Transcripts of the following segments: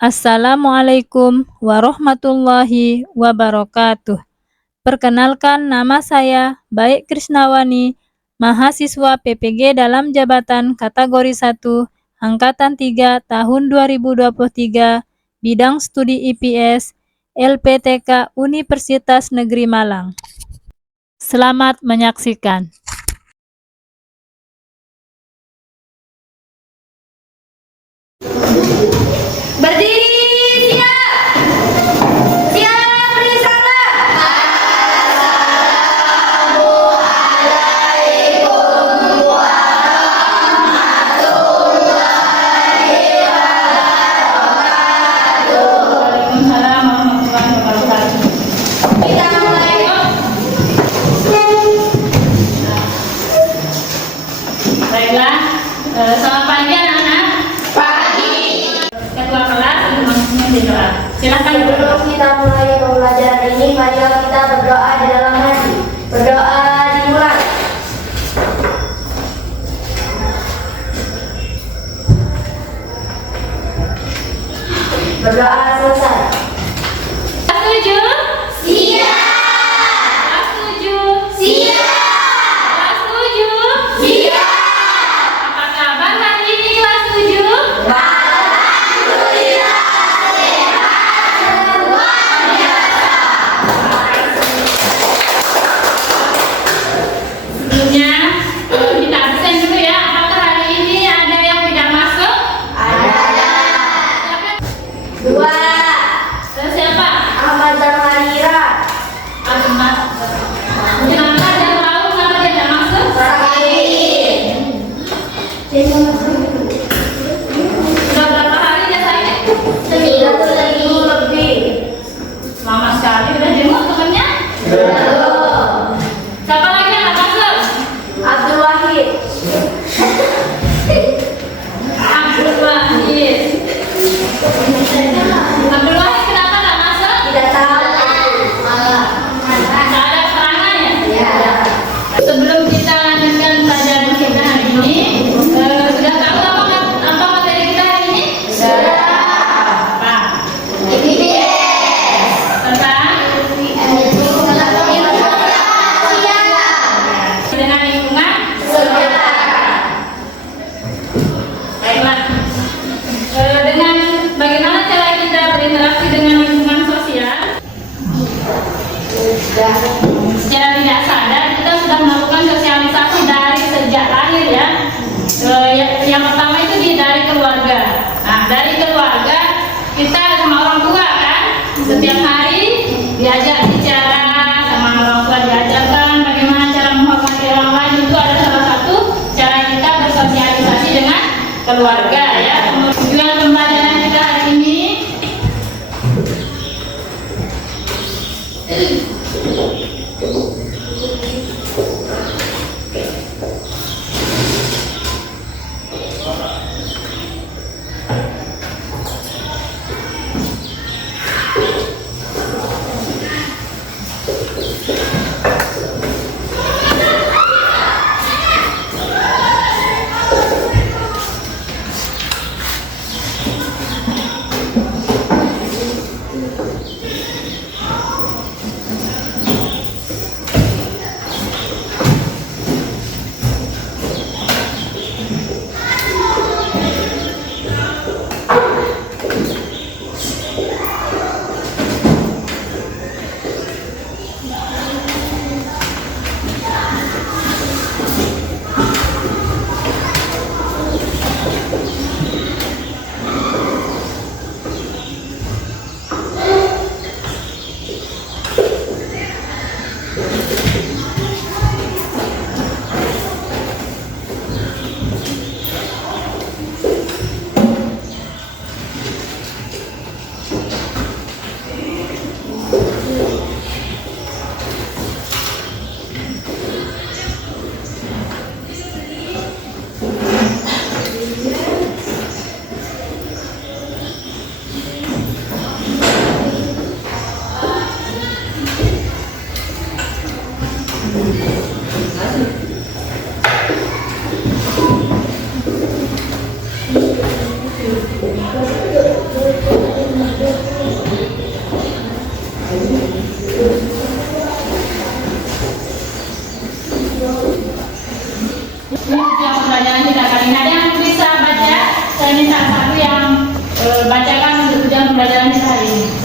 Assalamualaikum warahmatullahi wabarakatuh. Perkenalkan, nama saya Baik Krisnawani, mahasiswa PPG dalam jabatan kategori 1, Angkatan 3 tahun 2023, bidang studi IPS, LPTK Universitas Negeri Malang. Selamat menyaksikan. Berdiri, siap! Siap, berdiri sana! Waalaikumsalam warahmatullahi wabarakatuh. Kita mulai yuk. Baiklah, selamat pagi anak-anak. Pagi. Ketua kelas untuk memimpin doa. Silakan. Sebelum kita mulai pembelajaran ini, marilah kita berdoa di dalam hati. Berdoa dimulai. Berdoa selesai. Setuju? Siap. Setuju? Siap. Setuju? Siap. Apa kabar hari ini kelas 7? Alhamdulillah sehat luar biasa. Sebelumnya kita absen dulu ya. Apakah hari ini ada yang tidak masuk? Ada Siapa? 2. Siapa? Ahmad Zamarira. Ahmad. Kenapa dia tahu kenapa dia tidak masuk? Sudah berapa hari dia sakit? 90 lebih. Lama sekali. Udah jenguk temannya? Siapa lagi yang tidak masuk? Abdul Wahid. Abdul Wahid. Abdul Wahid kenapa tidak masuk? Tidak tahu. Tidak ada keterangannya. Ya. Sebelum kita lanjutkan pelajaran kita hari ini, sudah tahu apa materi kita hari ini? Apa? Tentang dengan lingkungan. Baiklah. Dengan bagaimana cara kita berinteraksi dengan lingkungan sosial? Secara tidak sadar kita sudah melakukan sosialisasi dari sejak lahir ya. Yang pertama itu dari keluarga. Nah, dari keluarga kita sama orang tua kan, setiap hari diajak bicara sama orang tua, diajarkan bagaimana cara menghormati orang lain. Itu ada salah satu cara kita bersosialisasi dengan keluarga ya. Tujuan pembelajaran kita hari ini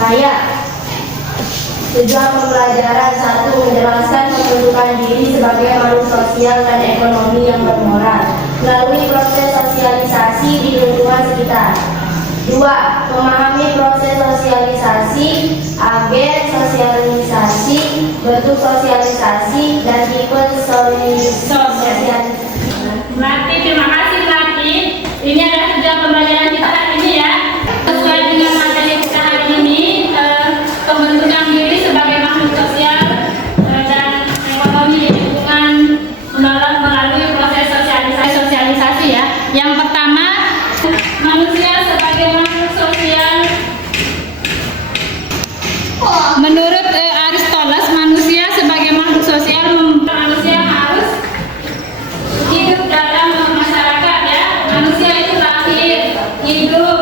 Saya. Tujuan pembelajaran 1. Menjelaskan pembentukan diri sebagai makhluk sosial dan ekonomi yang bermoral melalui proses sosialisasi di lingkungan sekitar. 2. Memahami proses sosialisasi, agen sosialisasi, bentuk sosialisasi, dan tipe sosialisasi. Melati, terima kasih Melati. Ini adalah tujuan pembelajaran kita hari ini ya. Sesuai dengan materi kita hari ini, pembentukan diri sebagai makhluk sosial dan ekonomi di lingkungan melalui proses sosialisasi ya. Yang pertama, manusia sebagai makhluk sosial. Menurut Aristoteles, manusia sebagai makhluk sosial, manusia harus hidup dalam masyarakat ya. Manusia itu lahir, hidup,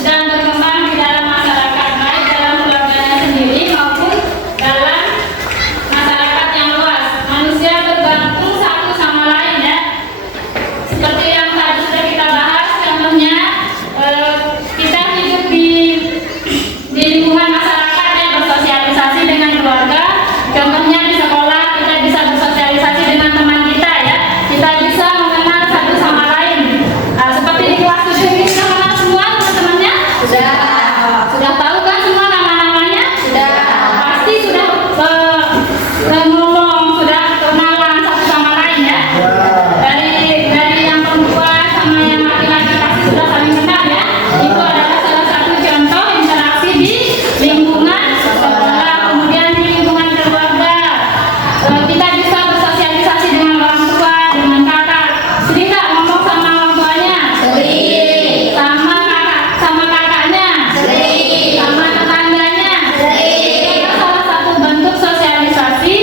dan berkembang di dalam masyarakat, baik dalam keluarganya sendiri maupun dalam masyarakat yang luas. Manusia bergantung satu sama lain ya. Seperti yang tadi sudah kita bahas, contohnya kita hidup di lingkungan masyarakat ya, bersosialisasi dengan keluarga. Contohnya di sekolah kita bisa bersosialisasi dengan teman kita ya. Kita bisa mengenal satu sama lain. Seperti di kelas 7 ini sudah kenal semua teman-temannya? Sudah. Sudah tahu kan semua nama-namanya? Sudah. Pasti sudah ngomong, sudah kenalan satu sama lain ya. Dari yang perempuan sama yang laki-laki pasti sudah saling kenal ya. Itu adalah salah satu contoh interaksi di lingkungan sekolah, kemudian di lingkungan keluarga. Kita bisa bersosialisasi dengan orang tua, dengan kakak. Sering nggak ngomong sama orang tuanya? Sering. Sama kakaknya? Sering. Sama tetangganya? Sering. Itu salah satu bentuk sosialisasi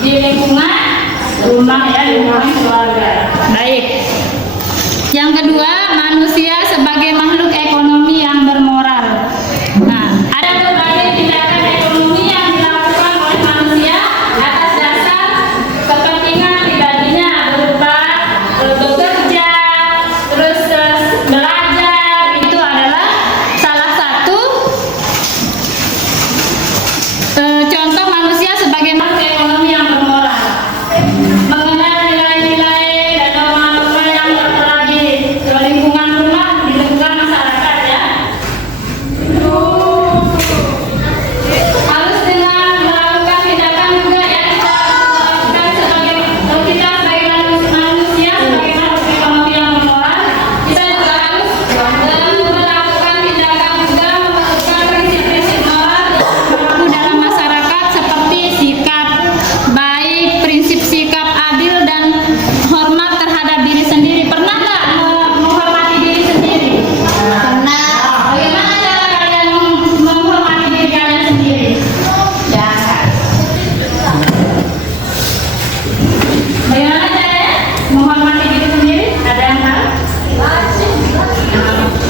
di lingkungan rumah ya, lingkungan keluarga. Baik. Yang kedua, manusia sebagai makhluk ekonomi yang bermoral. Nah, ada berbagai tindakan ekonomi yang dilakukan oleh manusia atas dasar kepentingan pribadinya, berupa bekerja, terus belajar. Itu adalah salah satu contoh manusia sebagai makhluk ekonomi yang bermoral. Mengenal nilai-nilai dan norma-norma yang tertera di lingkungan rumah, di lingkungan masyarakat ya. Harus dengan melakukan tindakan juga ya, kita sebagai manusia, sebagai makhluk ekonomi yang bermoral, kita juga harus melakukan tindakan juga menerapkan prinsip-prinsip moral yang berlaku dalam masyarakat, seperti sikap baik, prinsip sikap adil, dan hormat terhadap diri sendiri. Pernah nggak menghormati diri sendiri? Pernah. Bagaimana cara kalian menghormati diri kalian sendiri? Bagaimana caranya menghormati diri sendiri? Ada yang tahu?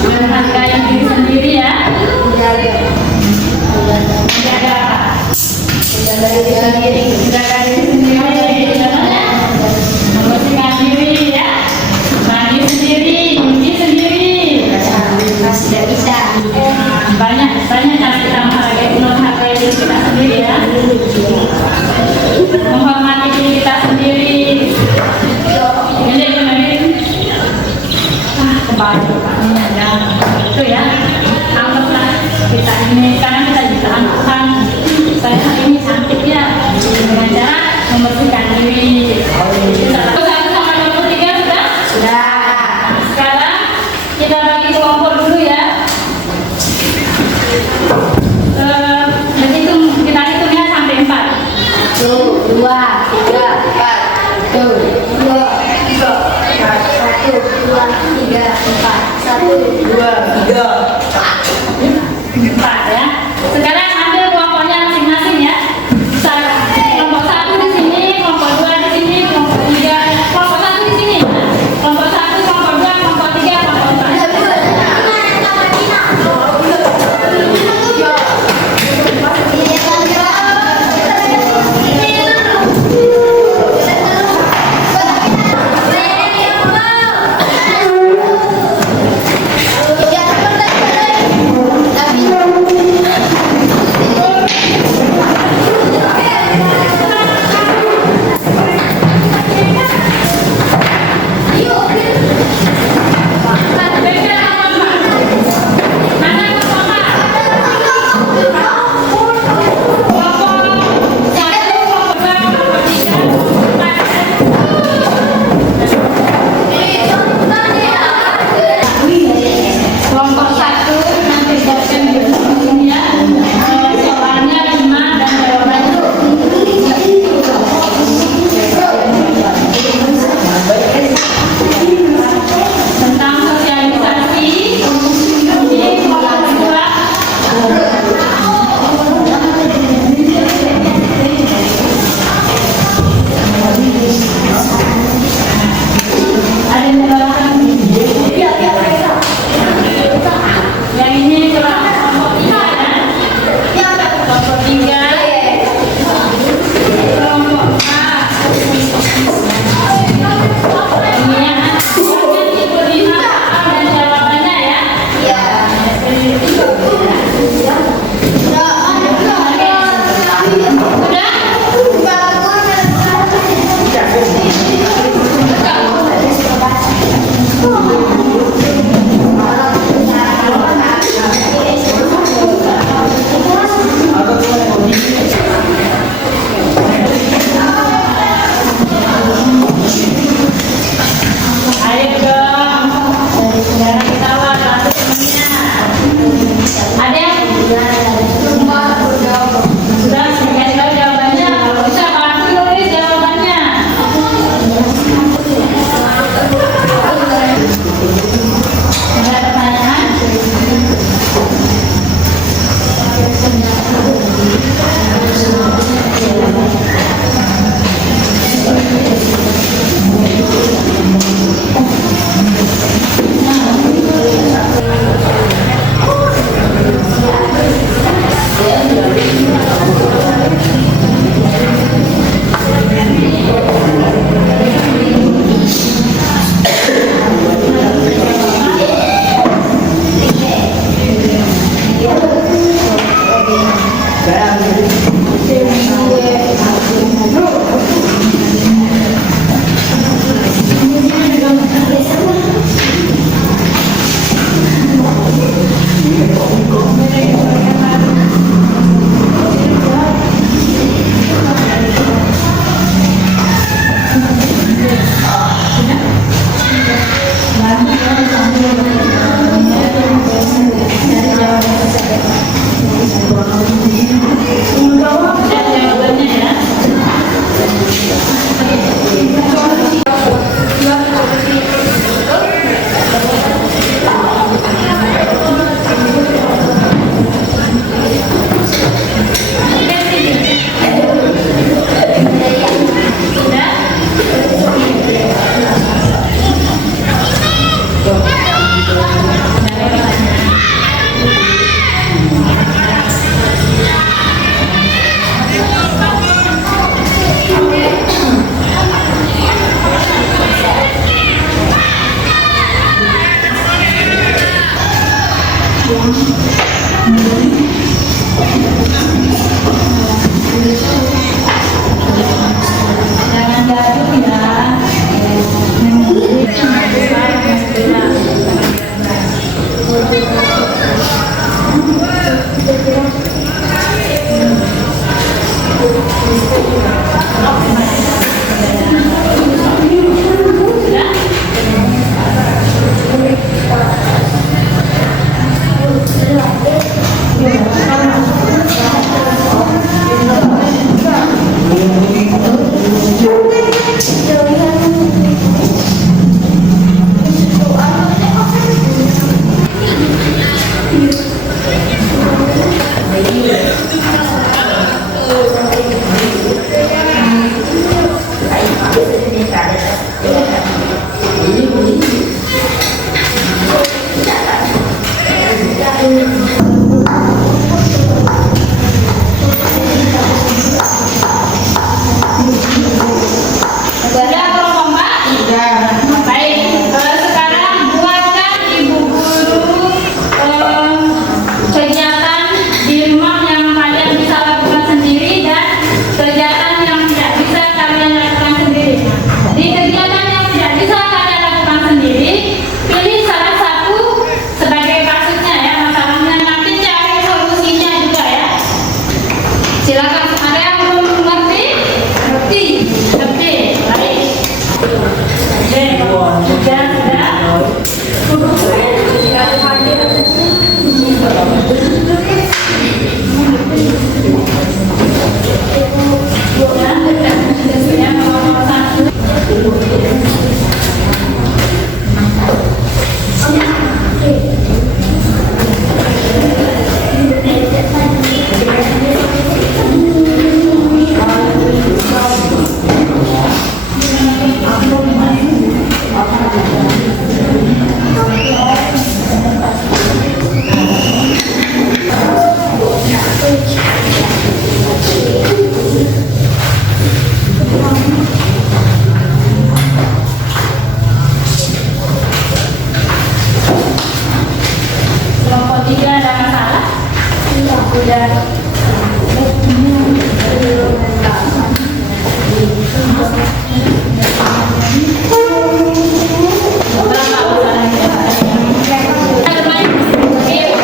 Menghargai diri sendiri ya. Menjaga apa? Menjaga diri sendiri. Contohnya, membersihkan diri ya. Mandi sendiri, cuci sendiri. Tidak bisa. Banyak cara kita menghargai diri kita sendiri ya. Menghormati diri kita sendiri. Ini kebalik. Itu ya. Anggaplah kita ini, karena kita bisa angkutan. Saya hari ini cantik ya. Dengan cara membersihkan diri. Satu sama 23 sudah? Sudah. Sekarang kita bagi kelompok dulu ya. Kita hitungnya sampai 4. 1, 2, 3, 4. 1, 2, 3, 4. 1, 2, 3, 4. 4 ya. Sekarang ambil kelompoknya masing-masing ya. Kelompok 1 di sini, kelompok 2 di sini, kelompok 3, kelompok 1 di sini. Kelompok 1, kelompok 2, kelompok 3, kelompok 4.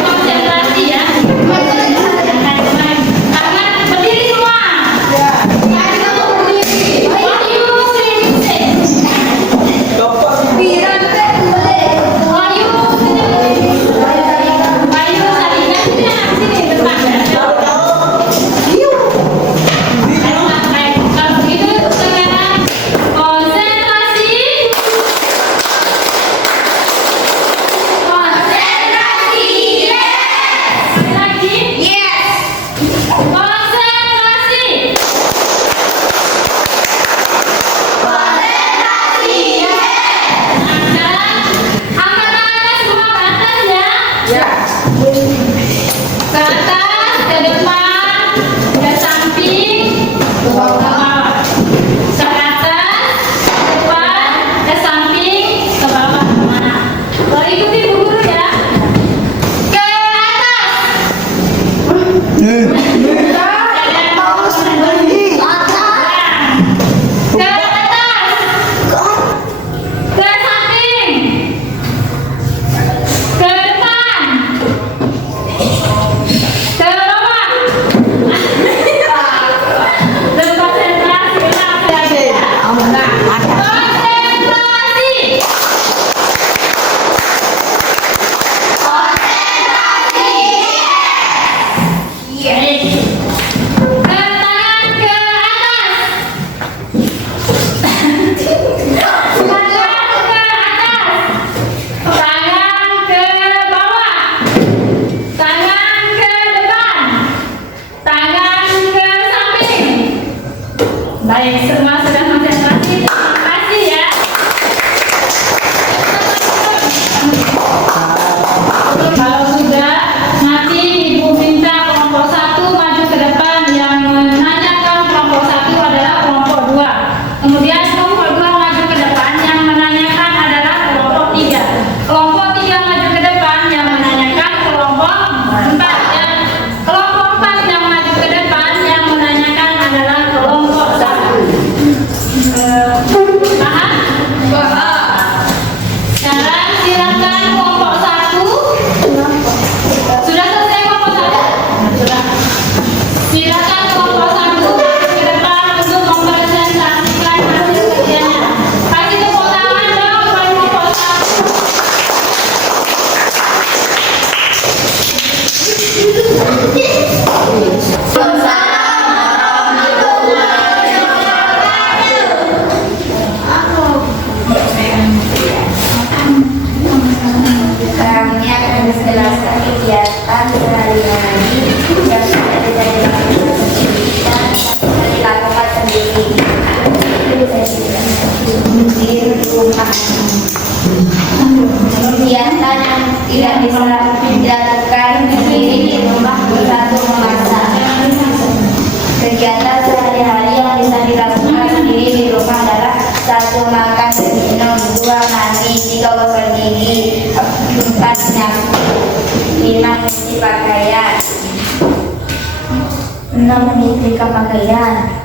Konsentrasi ya. Tangan berdiri semua. Baik, semua sudah konsentrasi. Terima kasih ya. Kalau sudah, nanti Ibu minta kelompok 1 maju ke depan. Yang menanyakan kelompok 1 adalah kelompok 2. Kemudian kelompok 2 maju ke depan. Yang menanyakan adalah kelompok 3. Kelompok 3 maju ke depan. Yang menanyakan kelompok 4 ya. Kelompok 4 yang maju ke depan. Yang menanyakan adalah kelompok 1. Paham? Sekarang silakan kelompok 1. Sudah selesai kelompok 1? Sudah. Silakan kelompok 1 ke depan untuk mempresentasikan hasil kerjanya. Kasih tepuk tangan dong buat kelompok 1. Sekarang ini akan menjelaskan kegiatan sehari-hari yang sudah dilakukan sendiri di rumah. Kegiatan yang tidak bisa dilakukan sendiri di rumah, satu memasak. Kegiatan sehari-hari yang bisa dilakukan sendiri di rumah adalah 1. Makan dan minum, 2. Mandi, 3. Gosok gigi, 4. Nyapu, 5. Cuci pakaian, 6. menyetrika pakaian,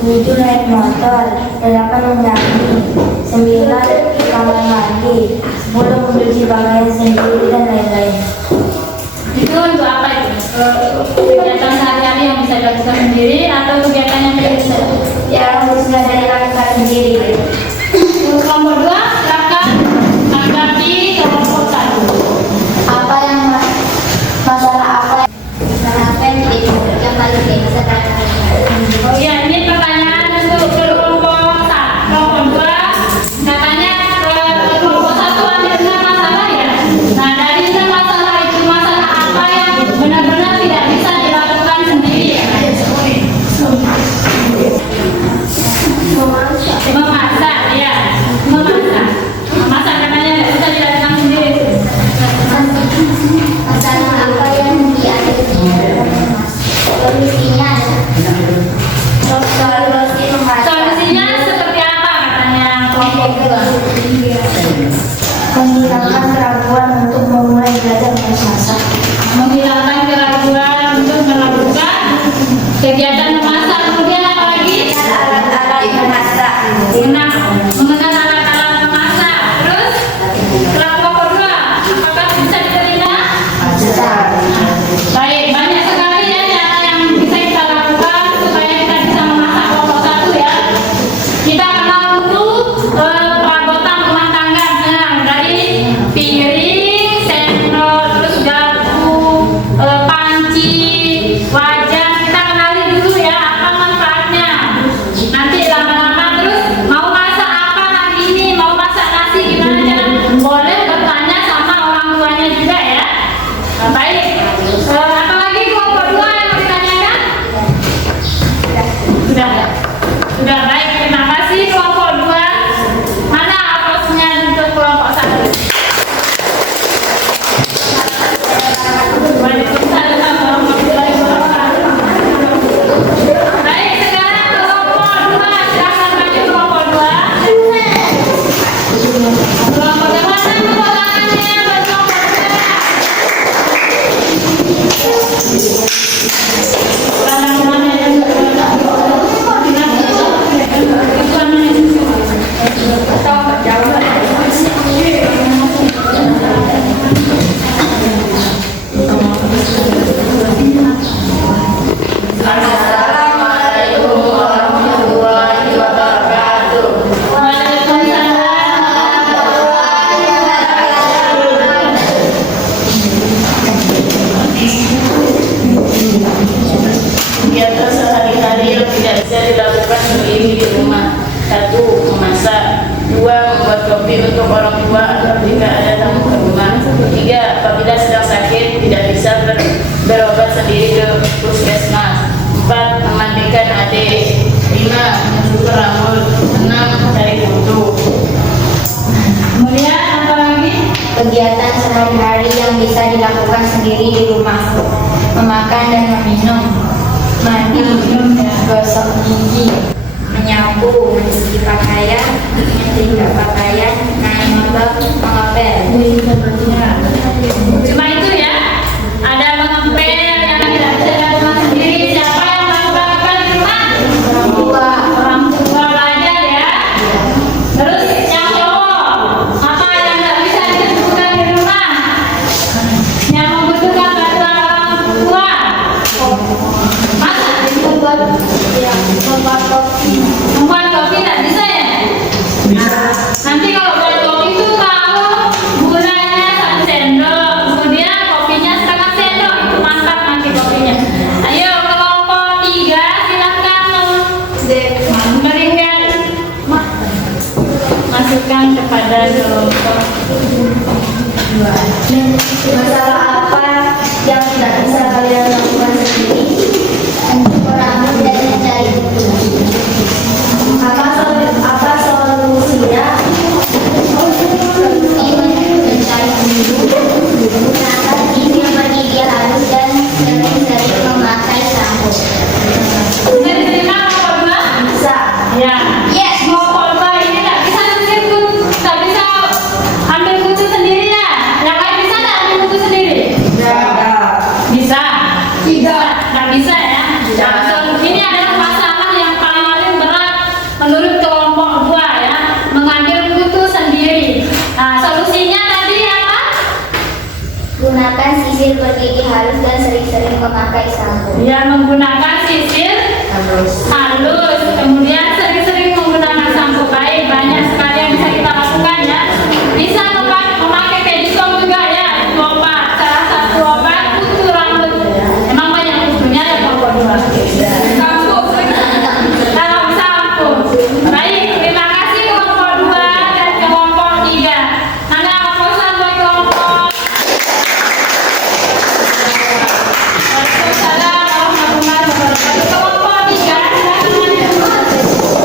7. naik motor, 8. menyanyi, 9. kamar mandi, 10. mencuci pakaian sendiri dan lain-lain. Itu untuk apa itu? Kegiatan sehari-hari yang bisa dilakukan sendiri atau kegiatan yang tidak bisa? Yang bisa dilakukan sendiri. Untuk kelompok 2, silakan tanggapi kelompok 1. Apa yang masalah apa yang paling bisa Oh iya, ini pertanyaan untuk kelompok 1. Kelompok 2, katanya kelompok 1 ada 6 masalah ya. Nah, dari 6 masalah itu, masalah apa yang benar-benar tidak bisa dilakukan sendiri ya? Memasak. Kegiatan memasak, kemudian apa lagi? Alat-alat memasak. Mengenal alat-alat memasak. Terus kelompok kedua, apakah bisa diterima? Baik, banyak sekali ya cara yang bisa kita lakukan supaya kita bisa memasak kelompok satu ya. Kita kenal dulu perabotan rumah tangga, nah, dari piring, sendok, terus garpu, panci, wajan. Kita kenali dulu ya apa manfaatnya. Nanti lama-lama terus mau masak apa hari ini, mau masak nasi gimana cara? Boleh bertanya sama orang tuanya juga ya. Nah, baik. Apa lagi kelompok dua yang mau ditanyakan? Sudah baik. Terima kasih kelompok dua. Mana aplausnya untuk kelompok satu? Waalaikumsalam warahmatullahi wabarakatuh. Baik, sekarang kelompok dua. Silakan maju kelompok dua. Kelompok dua, mana tepuk tangannya buat kelompok dua? Assalamualaikum warahmatullahi wabarakatuh. Kegiatan sehari-hari yang tidak bisa dilakukan sendiri di rumah. 1. Memasak. 2. Membuat kopi untuk orang tua atau jika ada tamu ke rumah. 3. Apabila sedang sakit tidak bisa berobat sendiri ke puskesmas. 4. Memandikan adik. 5. Mencukur rambut. 6. Mencari foto. Kemudian apa lagi? Kegiatan sehari-hari yang bisa dilakukan sendiri di rumah. Memakan dan meminum. Mandi, gosok gigi, menyapu, mencuci pakaian, menyetrika pakaian, naik motor, mengepel. Cuma itu ya. Ada mengepel yang tidak bisa dilakukan sendiri. Siapa yang melakukan mengepel di rumah? Orang tua belajar ya. Terus yang cowok, apa yang tidak bisa dilakukan di rumah? Yang membutuhkan bantuan orang tua. Masa membuat kopi tidak bisa ya? Nanti kalau buat kopi itu kamu gulanya 1 sendok, kemudian kopinya setengah sendok, itu mantap nanti kopinya. Ayo kelompok 3 silakan memberikan masukan kepada kelompok. Masalah apa yang tidak bisa kalian lakukan sendiri? Mencukur rambut dan mencari buku. Apa solusinya? Mencari buku. Gunakan gigi bergigi halus dan sering-sering memakai sampo. Bisa diterima kelompok 2? Bisa. Ya. Yes. Kelompok 2 ini tak bisa tak bisa ambil kutu sendiri ya. Yang lain bisa tak ambil kutu sendiri? Bisa. Nggak bisa ya. Nah, ini adalah masalah yang paling berat menurut kelompok 2 ya, mengambil kutu sendiri. Nah, solusinya tadi apa? Gunakan sisir bergigi halus dan sering-sering memakai sampo. Ya, menggunakan sisir halus, kemudian sering-sering menggunakan sampo. Baik, banyak sekali yang bisa kita lakukan ya. Bisa memakai pedicom juga ya, itu obat. Salah satu obat kutu rambut. Emang banyak kutunya ya kelompok 2. Dalam sampo. Baik, terima kasih kelompok 2 dan kelompok 3. Mana aplausan buat kelompok. Waalaikumsalam warahmatullahi wabarakatuh. Kelompok 3 silakan.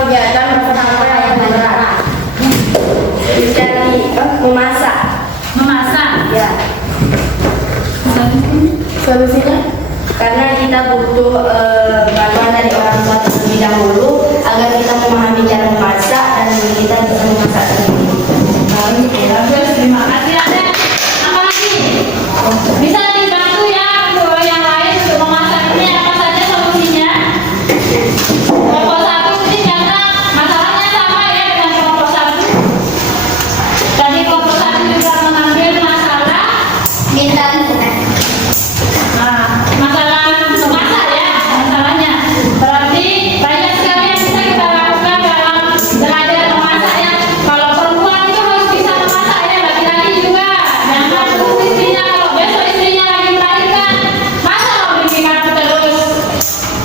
kegiatan bersama yang berat. Jadi memasak. Memasak. Ya. Solusinya? Karena kita butuh bantuan dari orang tua terlebih dahulu agar kita memahami cara memasak dan kita bisa memasak sendiri. Bagus, terima kasih. Ada apa lagi? Bisa dibantu ya untuk yang lain untuk memasak ini apa saja solusinya? Kelompok satu ini karena masalahnya sama ya dengan kelompok satu. Tadi kelompok satu juga mengambil masalah masalah memasak ya masalahnya. Berarti banyak sekali yang bisa kita lakukan dalam belajar memasak ya. Kalau perempuan itu harus bisa memasak ya, laki-laki juga. Jangan tunggu istrinya, kalau besok istrinya lagi melahirkan, masa mau bikin aku terus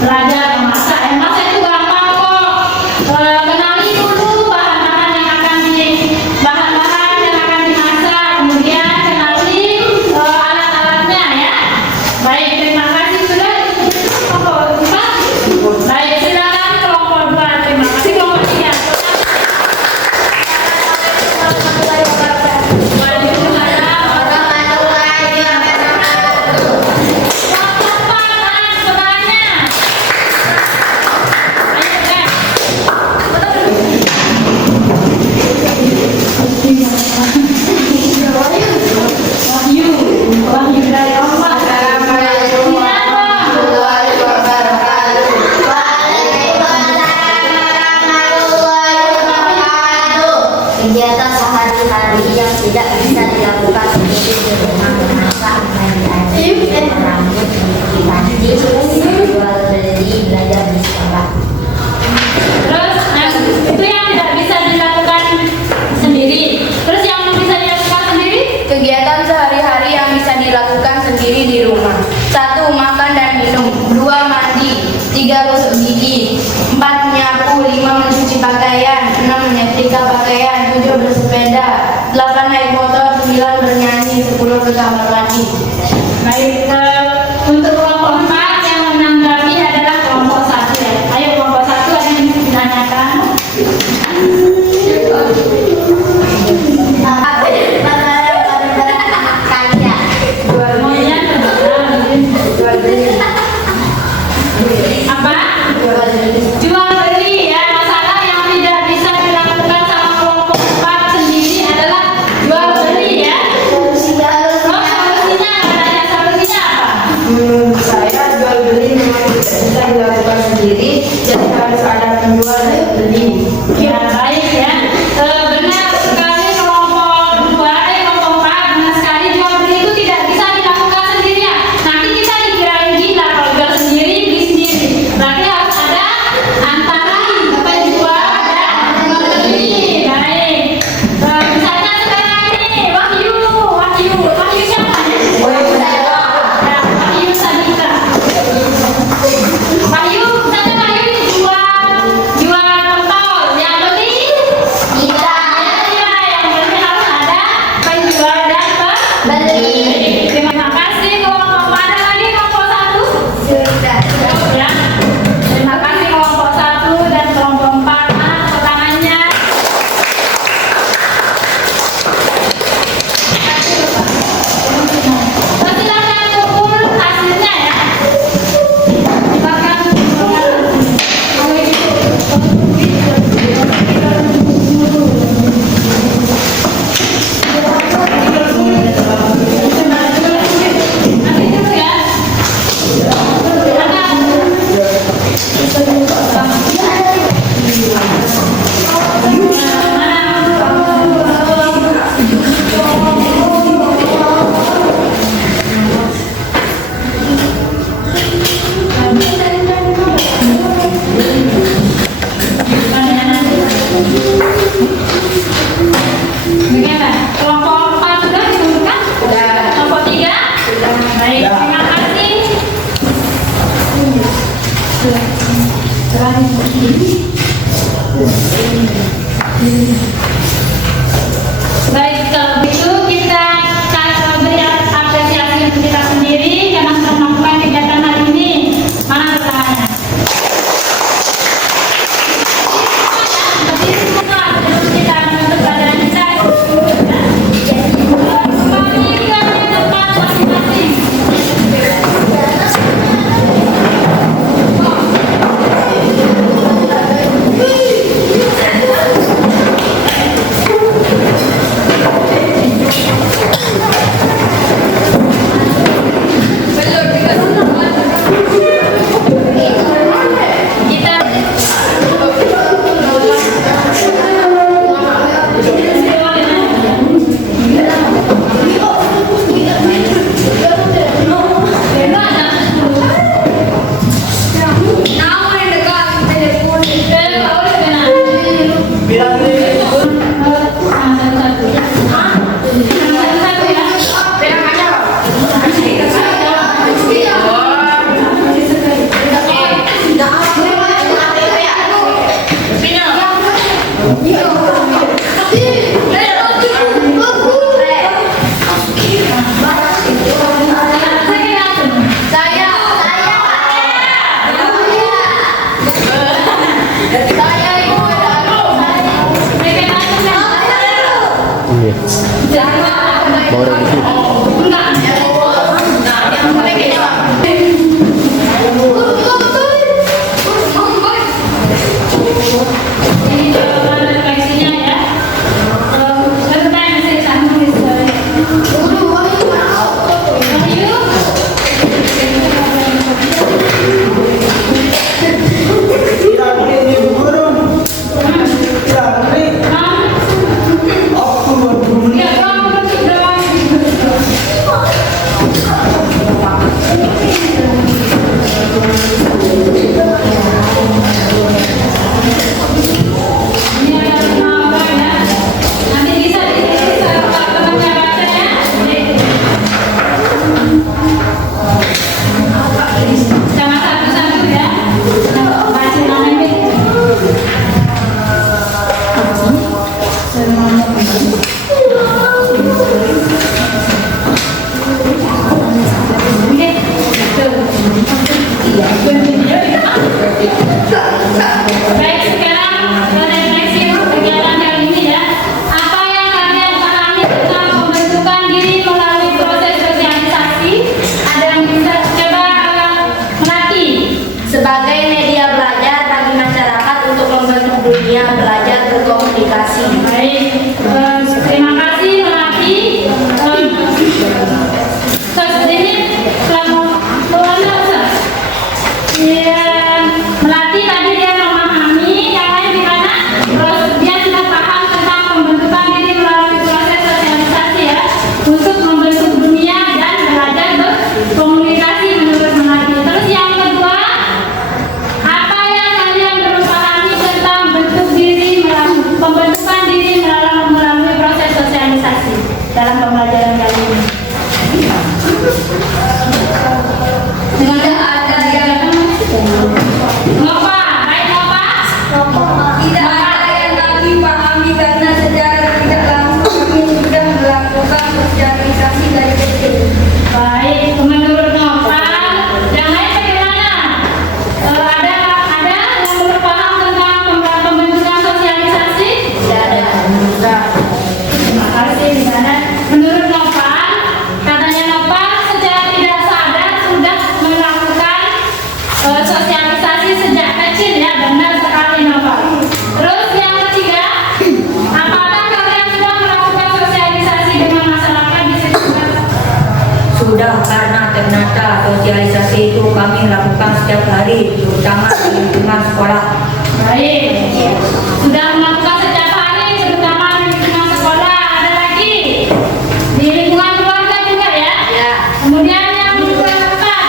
belajar memasak ya. Masak itu gampang kok. Kenali dulu bahan-bahan yang akan dimasak, kemudian kenali alat-alatnya ya. Baik, terima kasih sudah kelompok 4. Baik, silakan kelompok 2. Terima kasih kelompok 3. Wahyu dari Allah. Assalamualaikum warahmatullahi wabarakatuh. Kegiatan sehari-hari yang tidak bisa dilakukan sendiri di rumah memasak, mandi air, merambut, mencuci kaki, jual beli, belajar di sekolah. Terus itu yang tidak bisa dilakukan sendiri. Terus yang bisa dilakukan sendiri? Kegiatan sehari-hari yang bisa dilakukan sendiri di rumah. 1. Makan dan minum. 2. Mandi. 3. Gosok gigi. 4. Menyapu. 5. Mencuci pakaian. 6. Menyetrika pakaian. 7. Bersepeda. 8. Naik motor. 9. Bernyanyi. 10. Ke kamar mandi. Baik, untuk kelompok 4 yang menanggapi adalah kelompok 1 ya. Ayo kelompok 1 ada yang ditanyakan. Apa kalian? Semuanya apa? Jual beli ya. Masalah yang tidak bisa dilakukan sama kelompok 4 sendiri adalah jual beli ya. Solusinya Solusinya apa? menurut saya jual beli memang tidak bisa dilakukan sendiri, jadi harus ada penjual dan beli. Ya baik ya. Benar sekali kelompok 2, kelompok 4 benar sekali jual beli itu tidak bisa dilakukan sendirian. Nanti kita dikirain gila kalau jual sendiri beli sendiri. Berarti harus ada antara apa jual dan membeli. Baik. Misalnya sekarang ini Wahyu siapa? Ya, Wahyu Sadika. Wahyu, misalnya Wahyu ini jual pentol, yang beli Kita ya, yang beli harus ada penjual dan beli. terima kasih kelompok ada lagi kelompok 1 Sudah. ya. Terima kasih kelompok 1 dan kelompok 4. Mana tangannya? Silakan ukur hasilnya ya. Silakan nanti dulu ya. Bagaimana? Kelompok 4 sudah ditentukan? Sudah. Kelompok 3? Baik, terima kasih. Baik, kalau begitu kita beri apresiasi untuk kita sendiri karena sudah melakukan kegiatan hari ini. Mana bertanya? Mau revisi. Ini jawaban refleksinya ya. Serta yang saya tulis. Ayo. Ya, kamu berdoa. Ini ada nama ya. Nanti bisa teman-teman baca ya. Sama satu-satu ya. Baca nama ini. Baik, sekarang refleksi kegiatan kali ini ya. Apa yang kalian pahami tentang pembentukan diri melalui proses sosialisasi? Ada yang bisa coba melatih? Sebagai media belajar bagi masyarakat untuk membentuk dunia belajar berkomunikasi. Baik, terima kasih Melati. Ini selamat Iya, Melati tadi dia memahami, yang lain gimana? Terus dia sudah paham tentang pembentukan diri melalui proses sosialisasi ya, untuk membentuk dunia dan belajar berkomunikasi menurut Melati. Terus yang kedua, apa yang kalian belum pahami tentang pembentukan diri melalui proses sosialisasi dalam pembelajaran kali ini? Dengan ada yang Nova, baik Nova. Tidak ada yang kami pahami karena secara tidak langsung kami sudah melakukan sosialisasi dari kecil. Baik, menurut Nova, yang lain bagaimana? Ada yang belum paham tentang pembentukan sosialisasi? Tidak ada. Terima kasih. Gimana? Menurut Nova, katanya Nova secara tidak sadar sudah melakukan sosialisasi sejak kecil ya, benar sekali Nova. Terus yang ketiga, apakah kalian sudah melakukan sosialisasi dengan masyarakat di sekitar? Sudah, karena ternyata sosialisasi itu kami lakukan setiap hari, terutama di lingkungan sekolah. Baik, sudah melakukan setiap hari, terutama di lingkungan sekolah. Ada lagi di lingkungan keluarga juga ya. Ya. Kemudian yang keempat,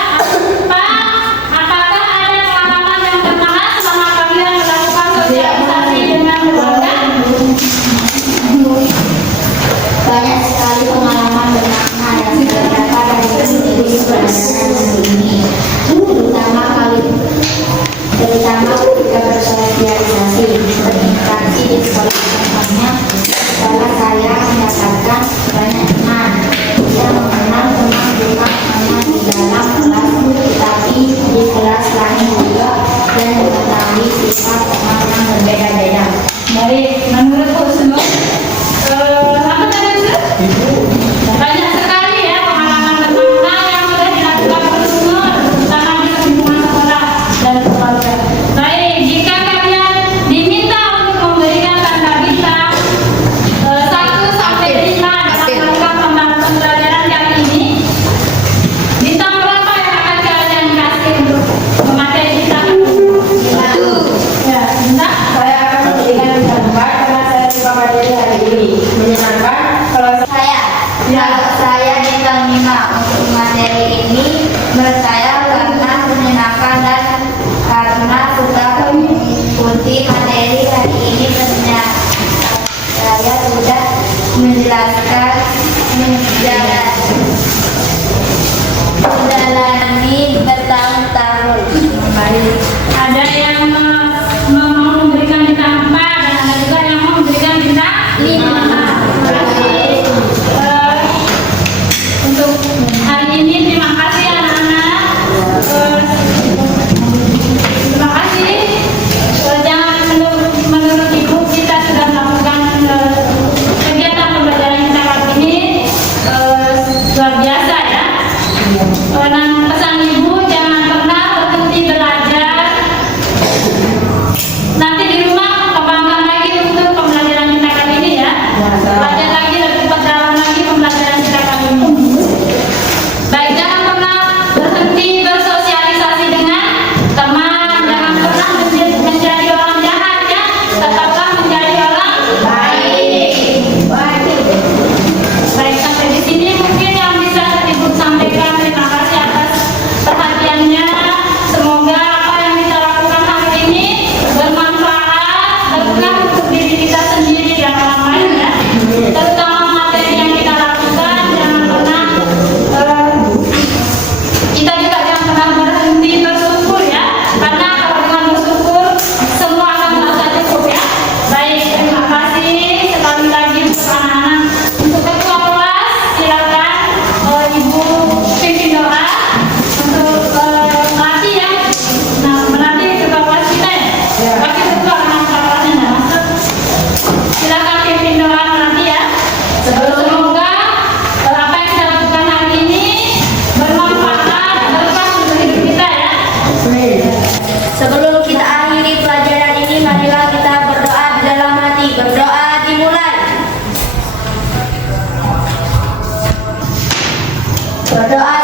apakah ada pengalaman yang bermanfaat selama kalian melakukan sosialisasi dengan keluarga? Banyak sekali pengalaman bermakna yang saya dapat dari diskusi pelajaran ini, terutama ketika bersosialisasi berinteraksi di sekolah. Contohnya, sekolah saya mendapatkan banyak teman yang mengenal teman-teman di dalam kelas, tetapi di kelas lain juga, dan mengetahui sifat teman yang berbeda-beda. Baik, menurut Husnul, apa tadi itu? Banyak sekali ya pengalaman bermakna yang sudah dilakukan Husnul, terutama di lingkungan sekolah dan keluarga. Baik, jika kalian diminta untuk memberikan tanda bintang 1 sampai 5 dalam rangka pembelajaran kali ini, bintang berapa yang akan kalian kasih untuk memakai bintang? Ya, bintang. Saya akan memberikan bintang 4 karena saya suka materi hari ini. Menyenangkan. Kalau saya bintang 5 untuk materi ini, menurut saya karena menyenangkan dan karena suka mengikuti materi hari ini, saya sudah menjelaskan menjalani bertahun-tahun. Ada yang mau memberikan bintang 4 dan ada juga yang mau Berdoa